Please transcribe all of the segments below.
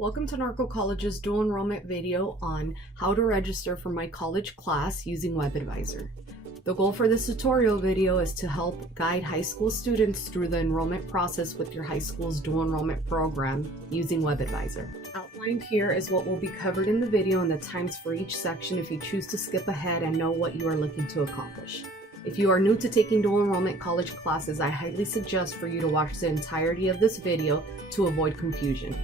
Welcome to Norco College's dual enrollment video on how to register for my college class using WebAdvisor. The goal for this tutorial video is to help guide high school students through the enrollment process with your high school's dual enrollment program using WebAdvisor. Outlined here is what will be covered in the video and the times for each section if you choose to skip ahead and know what you are looking to accomplish. If you are new to taking dual enrollment college classes, I highly suggest for you to watch the entirety of this video to avoid confusion.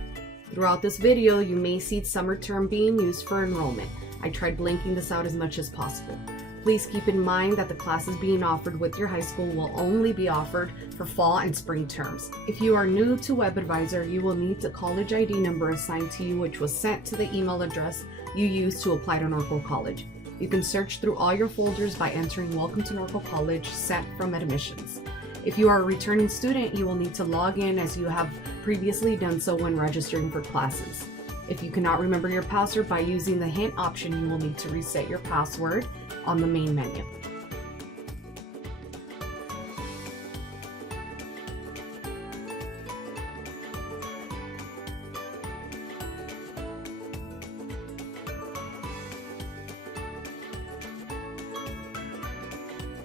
Throughout this video, you may see summer term being used for enrollment. I tried blanking this out as much as possible. Please keep in mind that the classes being offered with your high school will only be offered for fall and spring terms. If you are new to WebAdvisor, you will need the college ID number assigned to you, which was sent to the email address you used to apply to Norco College. You can search through all your folders by entering Welcome to Norco College sent from admissions. If you are a returning student, you will need to log in as you have previously done so when registering for classes. If you cannot remember your password by using the hint option, you will need to reset your password on the main menu.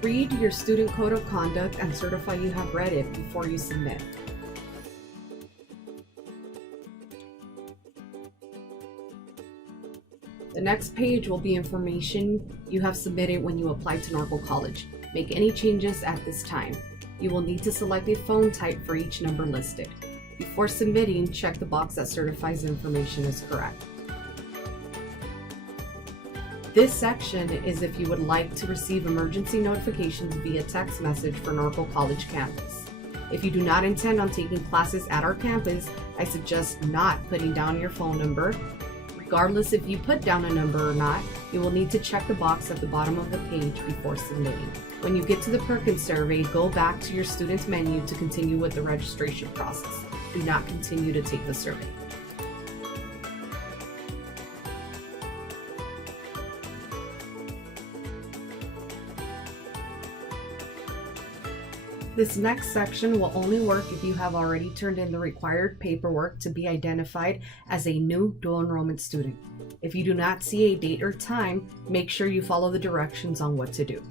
Read your student code of conduct and certify you have read it before you submit. The next page will be information you have submitted when you applied to Norco College. Make any changes at this time. You will need to select a phone type for each number listed. Before submitting, check the box that certifies the information is correct. This section is if you would like to receive emergency notifications via text message for Norco College campus. If you do not intend on taking classes at our campus, I suggest not putting down your phone number. Regardless if you put down a number or not, you will need to check the box at the bottom of the page before submitting. When you get to the Perkins survey, go back to your student's menu to continue with the registration process. Do not continue to take the survey. This next section will only work if you have already turned in the required paperwork to be identified as a new dual enrollment student. If you do not see a date or time, make sure you follow the directions on what to do.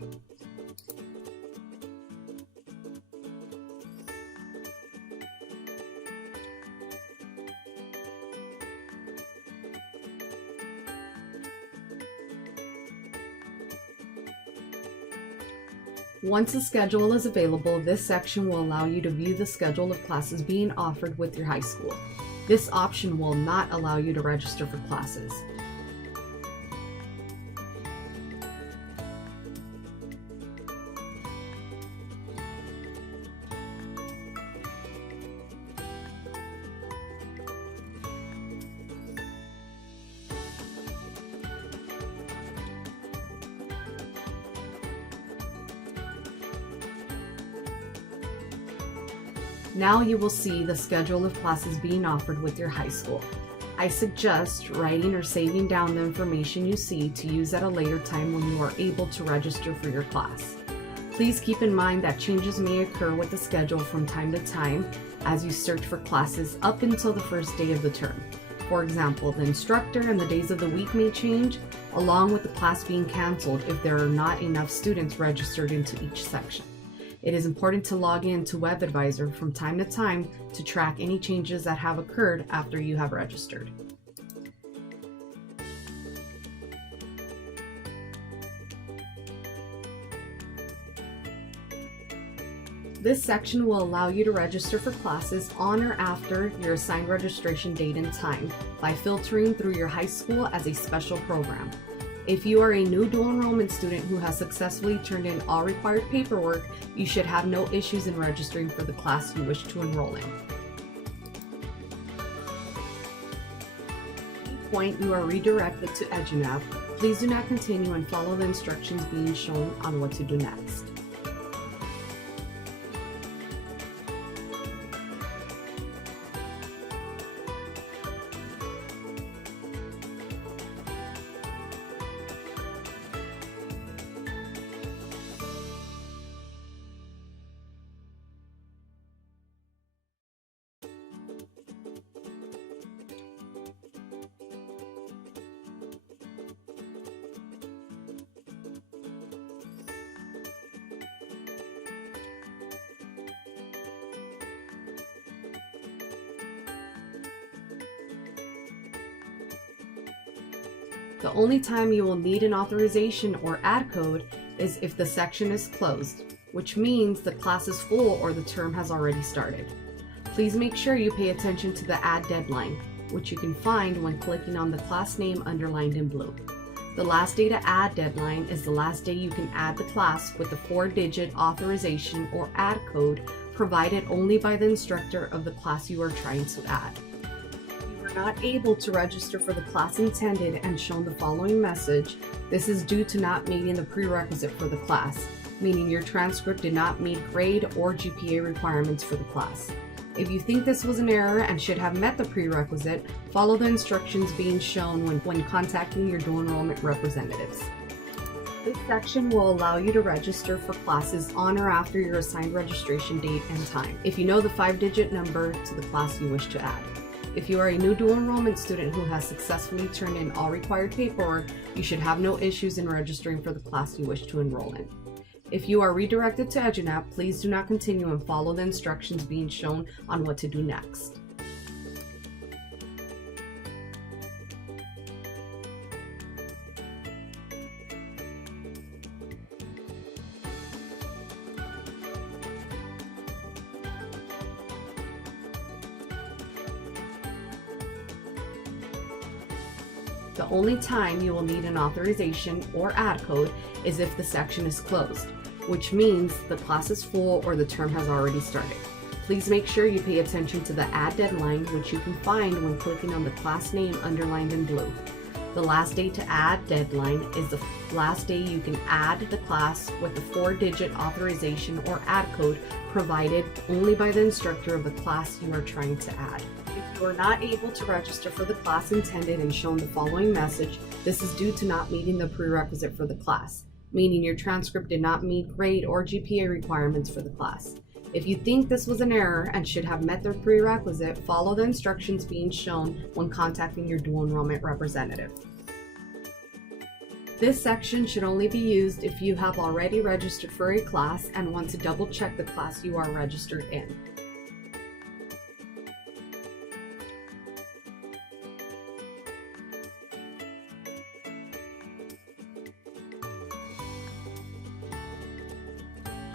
Once the schedule is available, this section will allow you to view the schedule of classes being offered with your high school. This option will not allow you to register for classes. Now you will see the schedule of classes being offered with your high school. I suggest writing or saving down the information you see to use at a later time when you are able to register for your class. Please keep in mind that changes may occur with the schedule from time to time as you search for classes up until the first day of the term. For example, the instructor and the days of the week may change, along with the class being canceled if there are not enough students registered into each section. It is important to log in to WebAdvisor from time to time to track any changes that have occurred after you have registered. This section will allow you to register for classes on or after your assigned registration date and time by filtering through your high school as a special program. If you are a new dual enrollment student who has successfully turned in all required paperwork, you should have no issues in registering for the class you wish to enroll in. At any point you are redirected to EduNav. Please do not continue and follow the instructions being shown on what to do next. The only time you will need an authorization or add code is if the section is closed, which means the class is full or the term has already started. Please make sure you pay attention to the add deadline, which you can find when clicking on the class name underlined in blue. The last day to add deadline is the last day you can add the class with the 4-digit authorization or add code provided only by the instructor of the class you are trying to add. If you were not able to register for the class intended and shown the following message, this is due to not meeting the prerequisite for the class, meaning your transcript did not meet grade or GPA requirements for the class. If you think this was an error and should have met the prerequisite, follow the instructions being shown when contacting your dual enrollment representatives. This section will allow you to register for classes on or after your assigned registration date and time, if you know the 5-digit number to the class you wish to add. If you are a new dual enrollment student who has successfully turned in all required paperwork, you should have no issues in registering for the class you wish to enroll in. If you are redirected to EduNap, please do not continue and follow the instructions being shown on what to do next. The only time you will need an authorization or add code is if the section is closed, which means the class is full or the term has already started. Please make sure you pay attention to the add deadline, which you can find when clicking on the class name underlined in blue. The last day to add deadline is the last day you can add the class with the 4-digit authorization or add code provided only by the instructor of the class you are trying to add. If you are not able to register for the class intended and shown the following message, this is due to not meeting the prerequisite for the class, meaning your transcript did not meet grade or GPA requirements for the class. If you think this was an error and should have met the prerequisite, follow the instructions being shown when contacting your dual enrollment representative. This section should only be used if you have already registered for a class and want to double check the class you are registered in.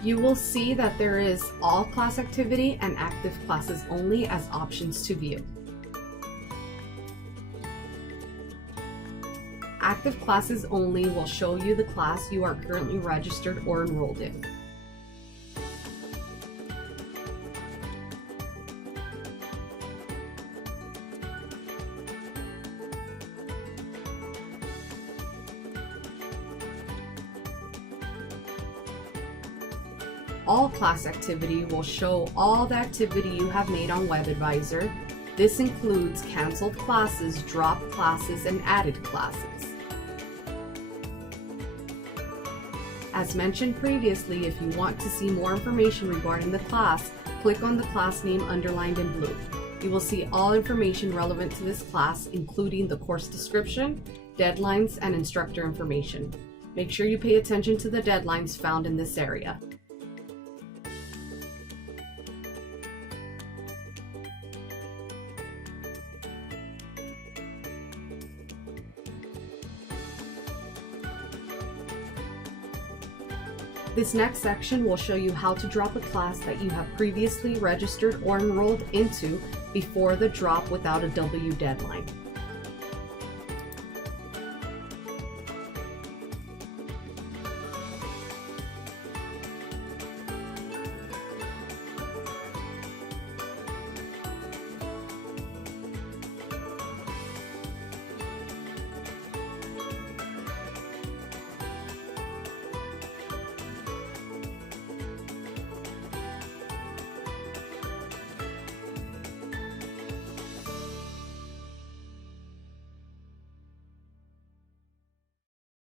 You will see that there is all class activity and active classes only as options to view. Active classes only will show you the class you are currently registered or enrolled in. All class activity will show all the activity you have made on WebAdvisor. This includes canceled classes, dropped classes, and added classes. As mentioned previously, if you want to see more information regarding the class, click on the class name underlined in blue. You will see all information relevant to this class, including the course description, deadlines, and instructor information. Make sure you pay attention to the deadlines found in this area. This next section will show you how to drop a class that you have previously registered or enrolled into before the drop without a W deadline.